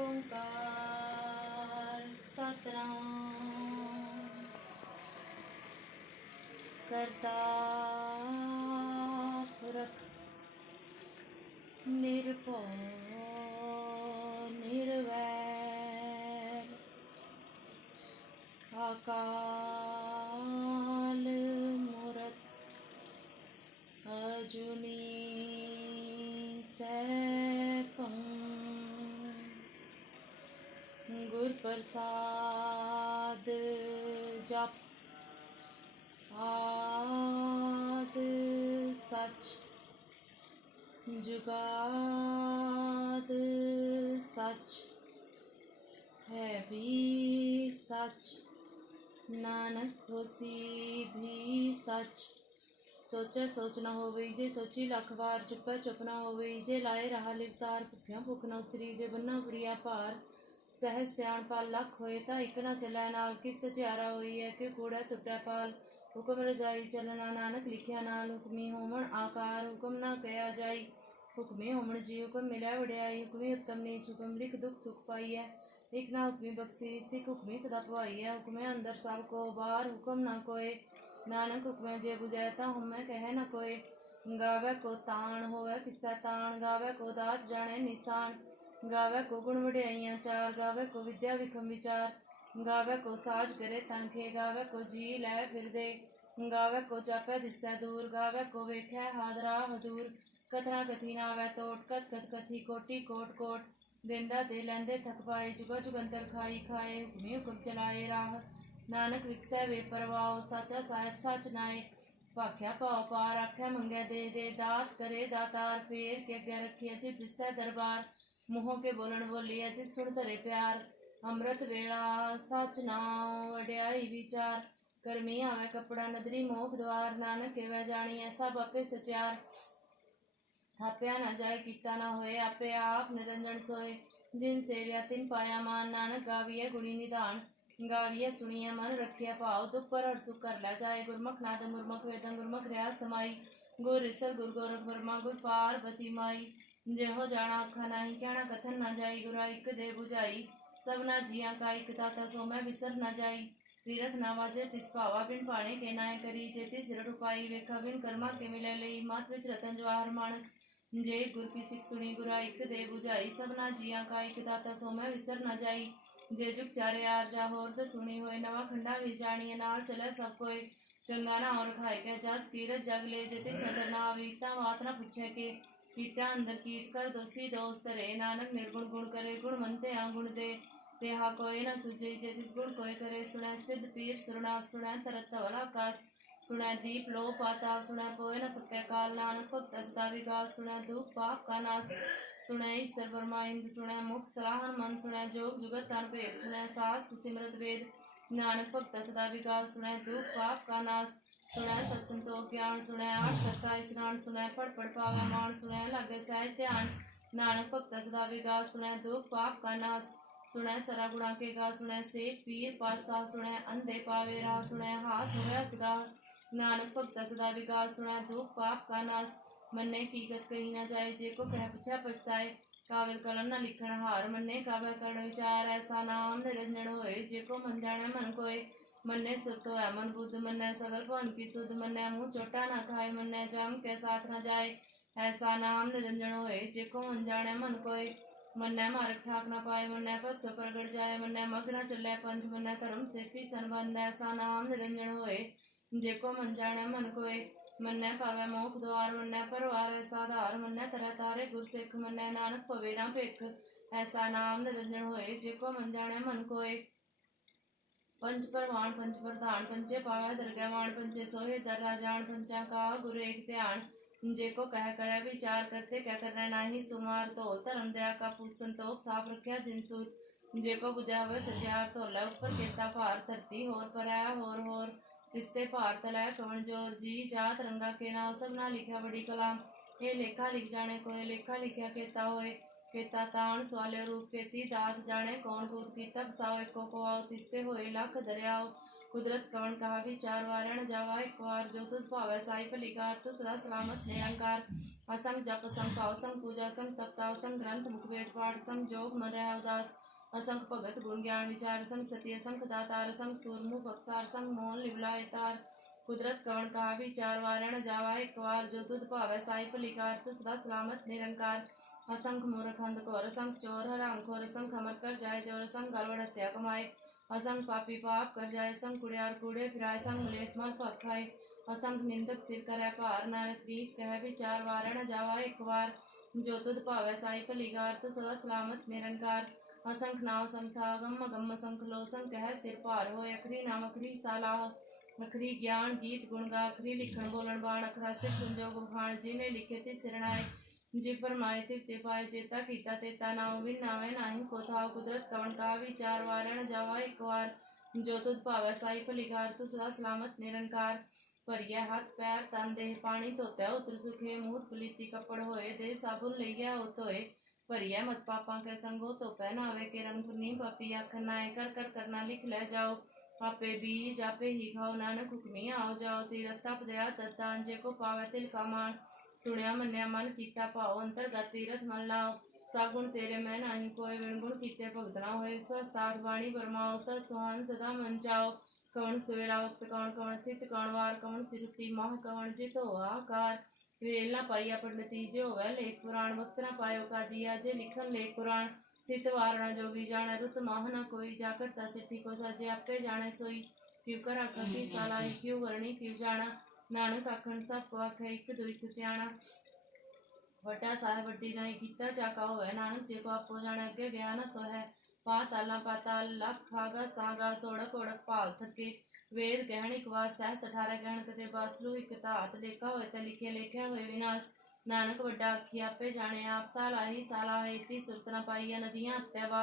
ओंकार सतनाम करता पुरख निरभौ निर्वैर अकाल मूरत अजूनी सैभं गुर प्रसाद जप आद सच जुगाद सच है भी सच नानक होसी भी सच। सोचा सोच ना होवे जे सोची लख बार चुप्पा चुप ना होवे जे लाए रहा लिवतार भुखिया भुख न उतरी जे बन्ना बुरिया भार सहज सियाण पाल लख होए ता इक ना चलै नाल कि सचियारा होई है कि कूड़ा तुटै पाल हुक्म रजाई चलना नानक लिखिया नाल हुक्मी होमण आकार हुक्म ना कया जाई हुक्मी होमण जी हुक्म मिलै वड्याई हुक्मी उत्तम नीच हुक्म लिख दुख सुख पाई है एक ना हुक्मी बख्शी सिख हुक्मी सदा पवाई है हुक्मे अंदर सब को बाहर हुक्म ना कोय नानक हुक्मे जे बुझैता हुमै कहे न कोय गावे को ताण होवे किस्सा ताण गावे को दात जाने निशान गावे को गुण वड्याइयां चार गावे को विद्या विखम विचार गावे को साज करे तनखे गावे को जी लै फिरदे गावे को जापै दिसै दूर गावे को वेखै हादरा हदूर कथना कथी ना आवे तोट कथ कथ कथी कोटि कोट कोट देंदा दे लैंदे थक पाए जुगा जुगंतर खाई खाए हुक्मी हुक्म चलाए राह नानक विकसै वे परवाओ साचा साहिब सच नाए भाख्या भाव पार आख्या मंगै दे दात करे दातार फेर के अगे रखी अजित दिसै दरबार मुँहों के बोलन बोली अजित सुन धरे प्यार अमृत वेला सच नाम वड्याई विचार करमी आवे कपड़ा नदरी मोख द्वार नानक केवै जानी ऐसा बापे सचार थाप्या ना जाए किता ना होए आपे आप निरंजन सोए जिन सेव्या तिन पाया मान नानक गाविए गुणी निधान गाविए सुनिए मन रखिए भाव दुख पर हर सुख कर लै जाए गुरमुख नाद गुरमुख वेदन गुरमुख रियाज समाई गुर ऋषभ गुरु गोरख ब्रह्मा गुर पार्वती माई जेहो जाना अखा नाही कहना कथन न जाई गुरा इक दे बुझाई सबना जिया का इक ताता सो मैं विसर न जाई तीरथ ना वाजे तिस भावा बिन पाणे के नाय करी जेती सिर उपाई वेखा बिन कर्मा के मिले लई मात विच रतन जवाहर माणक जे गुर की सिख सुनी गुरा इक दे बुझाई सबना जिया का इक ताता सो मैं विसर न जाई जे जुग चारे आर जा होर द सुनी होए नवा खंडा भी जानिए नाल चले सब कोई चंगा ना और खाए के जस कीरत जग ले जेते सदर ना आवीता बात ना पूछे के कीटा अंदर कीट कर दोषी दोस्त रे नानक निर्गुण गुण करे गुण मनते गुण दे तेहा कोई न सुझे जे तिस गुण कोई करे सुनै सिद्ध पीर सुरनाथ सुनै तरत धवल आकाश सुनै दीप लो पाताल सुनै पोए न सत्य काल नानक भक्त सदा विकास सुनै दुख पाप का नाश सुनै ईश्वर ब्रह्मा इंद्र सुनै मुख सलाहन मन सुनै जोग जुगत तन भेद सुनै शास्त्र सिमरत वेद नानक भक्त सदा विकास सुनै दुख पाप का नाश सुनै सत संतोख ज्ञान सुनै आठ सत्ता स्नान सुनै पढ़ पढ़ पावे मान सुनै लगे सहज ध्यान नानक भक्त सदा विकास सुनै दुख पाप का नाश सुनै सरा गुणा के गा सुनै सेठ पीर पातशाह सुनै अंधे पावे राह सुनै हाथ होया सगा नानक भक्त सदा विकास सुनै दुख पाप का नाश मन्ने की गत कही न जाए जे को कह पछा पछताए कागज कलम न लिखण हार मन्ने काबे करण विचार ऐसा नाम निरंजन होए जे को मन जाने मन कोय मन्ने सुर तो है मन बुद्ध मन्ने सगल भवन की सुध मन्ने मुँह चोटा न खाए मन्ने जम के साथ न जाए ऐसा नाम निरंजन होए जे को मन जाने मन कोय मन्ने मार्ग ठाक न पाए मन्ने पद सो प्रगट जाए मन्ने मग न चले पंथ मन्ने धर्म से संबंध ऐसा नाम निरंजन होए जे को मन जाने मन कोय मन्ने पावे मोख द्वार मन्ने परवार ऐसा धार मन्ने तरह तारे गुर सिख मन्ने नानक पवे ना भिख ऐसा नाम निरंजन होए जे को मन जाने मन कोय पंच परवान पंच प्रधान पंचे पावे दरगहवान पंचे सोहे दर राजान पंचा का गुरु एक ध्यान जे को कह करे विचार करते क्या करना नाही सुमार तोल धर्म दया का पूत संतोख थाप रखा जिनसूत जे को बुझावे सचार तोला ऊपर केता भार धरती होर पर होर तिसते भार तलै कवन जोर जी जात रंगा के नाम सब ना लिखा बड़ी कलाम ये लेखा लिख जाने कोई लेखा लिखा केता होए केता तान सवाले रूप केती दात जाने कौन कूद की तब साओ एको को आओ तिसते होए लख दरियाओ कुदरत कवन कहा विचार वारण जावा एक बार जो तुझ भावै साई भली कार तू सदा सलामत निरंकार असंग जप संग पाव संग पूजा संग तपताव संग ग्रंथ मुख वेद पाठ संग जोग मन रह उदास असंग भगत गुण ज्ञान विचार संग सत्य संग दातार संग सूरमु बक्सार संग मोहन लिवलाय तार कुदरत कवन कहा विचार वारण जावा एक बार जो तुझ भावै साई भली कार तू सदा सलामत निरंकार असंख मूर्ख अंधकोर असंख चोर हराम खोर असंख अमर कर जाए जोर संग गलवड़ हत्या कमाए असंग पापी पाप कर जाए संग कुड़ियार कूड़े फिराए संग मलेस मल पग खाए असंख निंदक सिर करे भार नानक नीच कह विचार वारण जावा एक बार जो तुद भावै साई भली कार तू सदा सलामत निरंकार असंख नाव संख अगम अगम संख लो संख कह सिर भार होए अखरी नाम अखरी सालाह अखरी ज्ञान गीत गुण गा अखरी लिखण बोलन बाण अखरा सिर संजोग बखान जिने लिखे ति सिरनाए जी फरमाए तिप्ते पाए जेता कीता तेता नाम बिन नावे नाही को था कुदरत कवन का विचार वारण जावा एक बार जो तुझ भावै साई भली कार तू सदा सलामत निरंकार भरिया हाथ पैर तन देह पानी धोत्या उतर सुखे मूत पलीती कपड़ होए दे साबुन लईया हो धोए भरिया मत पापा के संगो तो पहनावे के रंग पुनी पापी आखर नाए कर कर करना लिख ले जाओ आपे बीज आपे ही खाओ नानक हुक्मी आओ जाओ तीरथ तप दया तत्तान जे को पावे तिल का मान सुनिया मन्या मन कीता पाओ अंतरगत तीरथ मन लाओ सागुण तेरे मैं नाही कोई विणगुण कीते भगतना होए सस्तार वाणी परमाओ सत सुहान सदा मन जाओ कवन सुवेला वक्त कवन कवन स्थित कवन वार कवन सिरुति माह कवन जित हो आकार वेल ना पाइया पंडिती जो होवे लेख पुराण वक्त ना पायो का दिया जे लिखन लेख पुराण स्थित वार न जोगी जाने रुत माह न कोई जाकर ता सिद्धि को साजे आपे जाने सोई क्यों कर आखी साला क्यों वर्णी क्यों जाना नानक आखन सब को आखे एक दो एक सियाणा वटा साहेब वड्डी नहीं कीता चाका होवे नानक जे को आपो जाने अगे गया न सो है पाताला पाताल लख खागा सागा सोड़क ओड़क पाल थके वेद गहणिक वास सह सठारा गहण कते बासलू एक तात लेखा होए ते लिखे लेखे होए विनाश नानक वड्डा आखी आपे जाने आप साला ही साला है इतनी सुरत न पाइया नदियां अत्यवा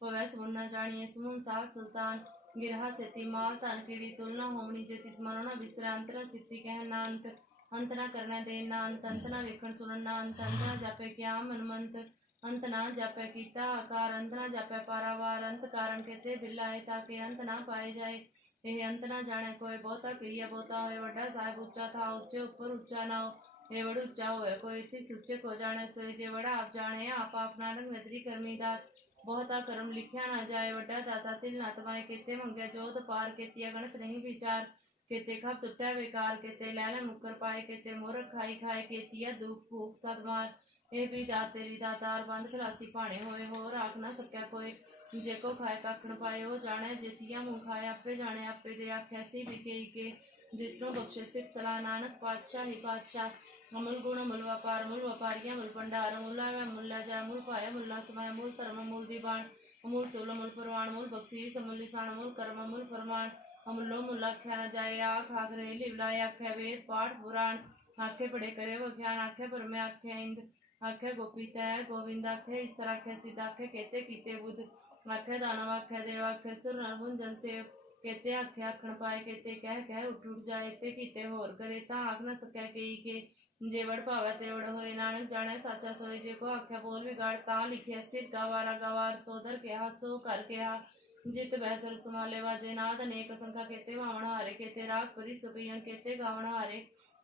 पवै समुंद न जानिए समुन सात सुल्तान गिरहा सेती माल तन कीड़ी तुलना होवनी जेति स्मरण विसरा अंतरा सिद्धि कह नांत अंत ना करना दे ना अंत ना वेखण सुनन ना अंत ना जापे क्या मनमंत अंत ना जापे कीता आकार अंत ना जापे पारावार अंत कारण कहते बिल्ला है ताकि अंत ना पाए जाए यह अंत ना जाने कोई बहुता क्रिया बहुता होए वड्डा साहेब उच्चा था उच्चे ऊपर उच्चा ना हो ये बड़ उच्चा होए कोई इति सुच्चे को जाने सोए जे बड़ा आप जाने आप नानक नदरी कर्मीदार बहुता कर्म लिखा ना जाए वड्डा दाता तिल ना तमाए केते मंगे जोत पार केतिया गणत नहीं विचार केते खप टुटा बेकार केते लैले मुकर पाए केते मोर खाई खाए केतिया दुख भूख सदमार ਇਹ ਵੀ ਦਾਤ ਤੇਰੀ ਦਾਤਾਰ ਬੰਦ ਖਲਾਸੀ ਭਾਣੇ ਹੋਏ ਹੋਰ ਆਖ ਨਾ ਸਕਿਆ ਕੋਈ ਜੇ ਕੋ ਖਾਏ ਕਾਖਣ ਪਾਏ ਉਹ ਜਾਣੇ ਜਿਤੀਆਂ ਮੂੰਹ ਖਾਏ ਆਪੇ ਜਾਣੇ ਆਪੇ ਦੇ ਆਖਿਆ ਸੀ ਵਿਕੇ ਕੇ ਜਿਸਨੂੰ ਬਖਸ਼ੇ ਸਿੱਖ ਸਲਾਹ ਨਾਨਕ ਪਾਤਸ਼ਾਹੀ ਪਾਤਸ਼ਾਹ ਅਮੁਲ ਗੁਣ ਅਮੁਲ ਵਪਾਰ ਮੁਲ ਵਪਾਰੀਆਂ ਮੁਲ ਭੰਡਾਰ ਮੁੱਲਾ ਵੇ ਮੁੱਲਾ ਜਾ ਮੁਲ ਪਾਇਆ ਮੁੱਲਾ ਸਮਾਇਆ ਮੁਲ ਧਰਮ ਮੁਲ ਦੀਵਾਨ ਅਮੁਲ ਤੁਲ ਮੁਲ ਪ੍ਰਵਾਨ ਮੁਲ ਬਖਸ਼ੀਸ ਅਮੁਲ ਲਿਸਾਨ ਮੁਲ ਕਰਮ ਮੁਲ ਫਰਮਾਨ अमूलो मुला आख्या न जाए आख आखरे लिवलाए आख्या वेद पाठ पुराण आखे पढ़े करे वख्यान आखे पर में आख्या इंद आखे गोपी तय गोविंद आखे ईश्वर आखे सिद्ध आखे कहते कीते बुद्ध आखे दानव आखे देव आखे सुर नरमुन जन से कहते आखे आखण पाए कहते कह उठ जाए ते कीते होर करे ता आख न सकै के जे वड़ पावे ते वड़ होए नानक जाने साचा सोए जे को आख्या बोल बिगाड़ ता लिखे सिर गवारा गवार सोदर के सो कर के जित बहसर सुमाले वाजे नाद अनेक संख्या केते वावण हारे केते राग परी सुखियन केते गावण हारे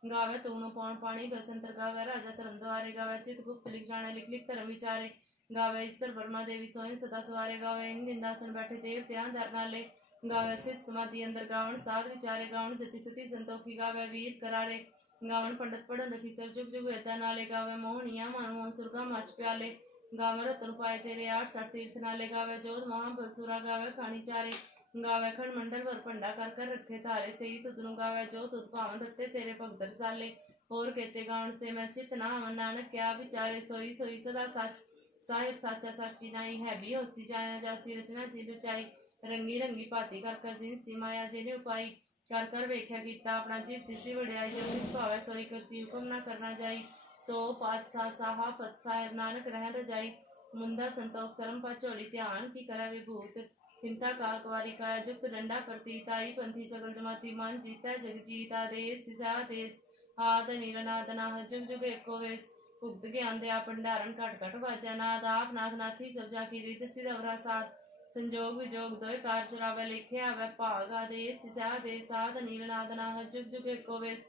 गावे तूनो पौन पानी बसंतर गावे राजा धर्म द्वारे गावे चित गुप्त लिख जाने लिख लिख धर्म विचारे गावे ईश्वर ब्रह्मा देवी सोइन सदा सवारे गावे इन निंदासन बैठे देव ध्यान धरनाले गावे सिद्ध समाधि अंदर गावण साध विचारे गावण जति सती संतोखी गावे वीर करारे गावण पंडित पढ़न रखी सर जुग जुग वेदा नाले गावे मोहनिया मानमोहन सुरगा मच प्याले गावे रतन पाए तेरे 8 तीर्थ नाले गावे जोध महाबलसुरा गावे खानी चारे गावे खंड मंडल वर पंडा कर रखे तारे से ही तुदनु गावे जो तुद पावन रत्ते तेरे भगदर साले और कहते गावन से मैं चित ना नानक क्या विचारे सोई सोई सदा सच साहिब साचा साची नाई है भी होसी जाया जासी रचना जी रचाई रंगी रंगी भाती कर जिनसी माया जिने उपाई कर वेख्या कीता अपना जीव तिसी वड़ियाई जो जिस भावे सोई करसी हुक्म ना करना जाई सो पातशाह साहा पत साहेब नानक रह रजाई मुंदा संतोख सरम पाचोली ध्यान की करा विभूत हिंता कार कुवारी काया जुक्त डंडा प्रतीत आई पंथी सगल जमाती मन जीता जग जीता देश दिशा देश आद नीलनादना जुग जुग एको वेश भुगत ज्ञान दया भंडारण घट घट वाजा नाद आप नाथ नाथी सब जाकी रिद सिदवरा साथ संजोग विजोग दोय कार चलावे लिखे आवे भाग आदेश तिसै आदेश साध नीलनाद नाह जुग जुग एको वेश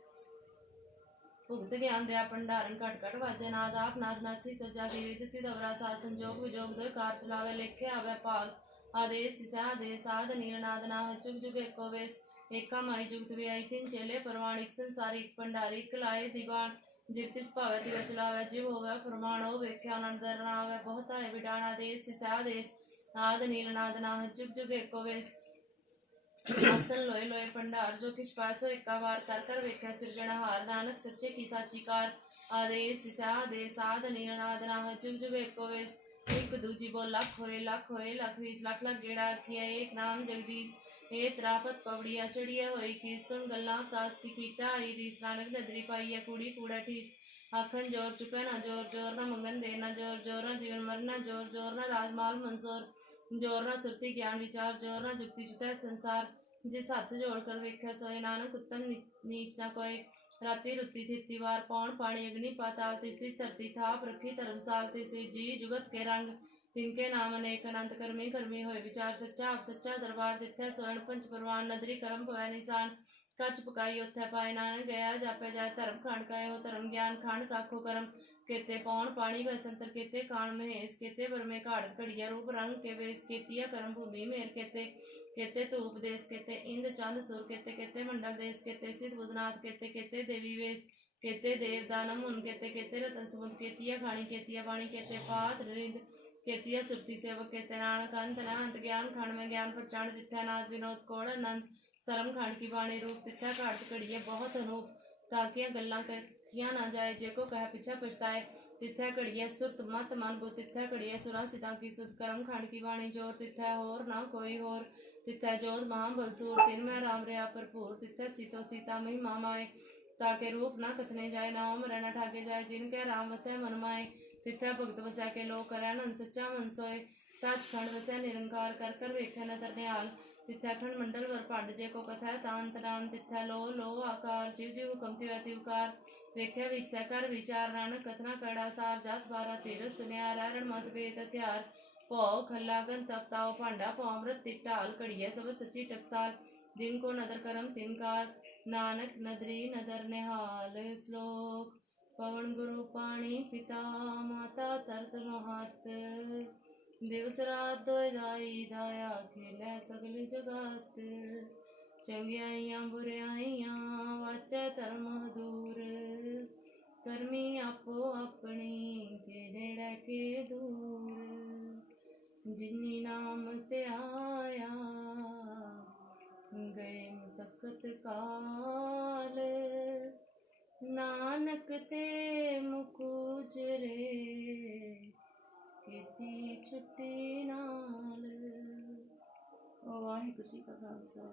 भुगत ज्ञान दया भंडारण घट घट वाजे नाद आप नाद नाथी सजा की रिद सिद्ध अवरा साध संजोग विजोग दोय कार चलावे लिखे आवे भाग आदेश तिसै आदेश साध नीलनाद नाह जुग जुग एको वेश एका माई जुगत विआई तीन चेले परवाणिक संसारिक भंडारी कलाए दीवान जिव तिस भावे तिव चलावे जिव होवे प्रमाण हो वेख्या आनंद नावे बहुत आए विडान आदेश तिसै आदेश नाद नीलनाद नाह जुग जुग एको वेश आसन लोए लोए भंडार जो किछ पासो एका वार कर कर वेख्या सिरजनहार नानक सच्चे की साची कार आदेश तिसै आदेश साध नीलनाद नाह जुग जुग एको वेश एक दूजी बोल लख होए लख 20 लख लख गेड़ा किया एक नाम जगदीश ए त्रापत पवड़िया चढ़िया होई की सुन गल्ला कास्ती कीटा आई रीस नानक नदरी पाई है कूड़ी कूड़ा ठीस आखन जोर चुपे ना जोर जोर ना मंगन दे ना जोर जोर ना जीवन मरना जोर जोर ना राजमाल मंसोर जोर ना सुरती ज्ञान विचार जोर ना जुक्ति छुटे संसार जिस हथ जोड़ कर वेख्या सोए नानक उत्तम नीच ना कोई राति रुत्ती थित्ती वार पौन पानी अग्नि पाताल तिसरी धरती थाप रखी धर्मसाल तिसरी जी जुगत के रंग तिनके नाम अनेक अनंत कर्मी कर्मी होए विचार सच्चा आप सच्चा दरबार तिथै स्वर्ण पंच परवान नदरी करम पवै निशान कच पकाई उत्थे पाए नानक गया जापे जाए धर्म खंड का हो धर्म ज्ञान खंड काखो करम केते पौन पानी वह संतर केते कान महेश केते बरमे घाड़त घड़िया रूप रंग के वेश केतिया करम भूमि मेर केते केते धूप देश केते इंद चंद सुर केते केते मंडल देश केते सिद्ध बुधनाथ केते केते देवी वेश केते देव दानम उन केते केते रतन समुद्र केतिया खाणी केतिया वाणी केते पात रिंद केतिया सुरती सेवक केते नानक अंत नांत ज्ञान खंड में ज्ञान प्रचार तिथ्या नाथ विनोद कोड़ अनंत सरम खंड की बाणी रूप तिथ्या घाट घड़िए बहुत अनूप ताकिया गल्ला कथिया ना जाए जे को कह पिछा पछताए तिथ्या घड़िए सुरत मत मन बो तिथ्या घड़िए सुरा सीता की सुध करम खंड की बाणी जोर तिथ्या होर ना कोई होर तिथ्या जोध महाबलसूर तिन में राम रया भरपूर तिथ्या सीतो सीता मही मामाए ताके रूप ना कथने जाए नाम मरण ठाके जाए जिनके राम वसै मन माए तिथ्या भगत वसै के लोक करैन सच्चा मन सोए सच खंड वसै निरंकार कर कर वेख्या न तरनिहाल तिथ्या खंड मंडल वर पांड जे को कथा तांत नाम तिथ्या लो आकार जीव जीव हुकम तिवै तिवकार वेख्या विचै कर विचार नानक कथना कड़ा सार जात बारा तीरथ सुनिया रण मत वेद हथियार भौ खल्ला गन तप ताओ भांडा पौमृत तिपटाल कड़िया सब सच्ची टकसाल दिन को नदर करम तिनकार नानक नदरी नदर निहाल श्लोक पवन गुरु पाणी पिता माता तरत महत दिवस रात दोय दाई दाया खेलै सगल जगत चंगियाइयां बुराइयां वाचै धर्म दूर करमी आपो अपनी के नेड़े के दूर जिन्नी नाम ते आया गए मसक्कत काल नानक ते मुकुजरे खेती छुट्टी नाल। वाहिगुरू जी का खालसा।